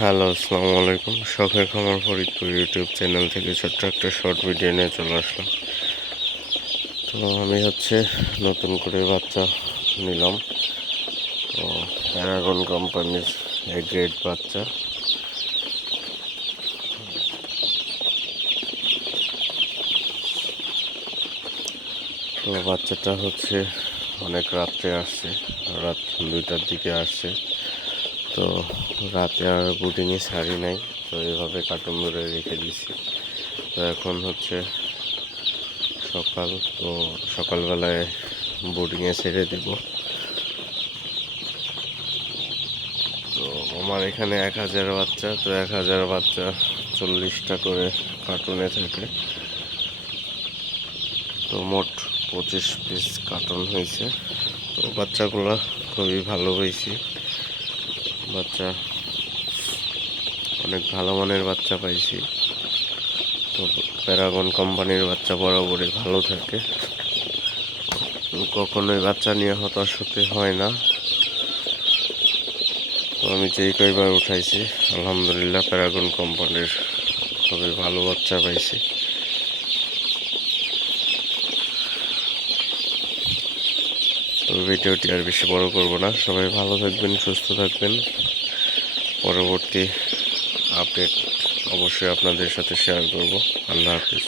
Hello, আসসালামু আলাইকুম। শখের খামার ফরিদপুর ইউটিউব চ্যানেল থেকে ছোট্ট একটা শর্ট ভিডিও নিয়ে চলে আসলাম। তো আমি হচ্ছে নতুন করে বাচ্চা নিলাম। তো প্যারাগন কোম্পানির এ গ্রেড বাচ্চা। তো বাচ্চাটা হচ্ছে অনেক রাত্রে আসছে, রাত দুইটার দিকে আসছে। তো রাতে আর বুটিংয়ে ছাড়ি নাই, তো এভাবে কার্টুন ধরে রেখে দিছি তো এখন হচ্ছে সকাল, তো সকালবেলায় বোর্ডিংয়ে ছেড়ে দিব। তো আমার এখানে এক হাজার বাচ্চা, তো এক হাজার বাচ্চা চল্লিশটা করে কার্টুনে থাকে। তো মোট পঁচিশ পিস কার্টুন হয়েছে। তো বাচ্চাগুলো খুবই ভালো হয়েছে বাচ্চা। অনেক ভালো মানের বাচ্চা পাইছি। তো প্যারাগন কোম্পানির বাচ্চা বরাবরই ভালো থাকে। কখনোই বাচ্চা নিয়ে হতাশ হতে হয় না। আমি যেই কয়বার উঠাইছি, আলহামদুলিল্লাহ প্যারাগন কোম্পানির খুবই ভালো বাচ্চা পাইছি। ভিডিওটি আর বেশি বড় করব না। সবাই ভালো থাকবেন, সুস্থ থাকবেন। পরবর্তী আপডেট অবশ্যই আপনাদের সাথে শেয়ার করব। আল্লাহ হাফিজ।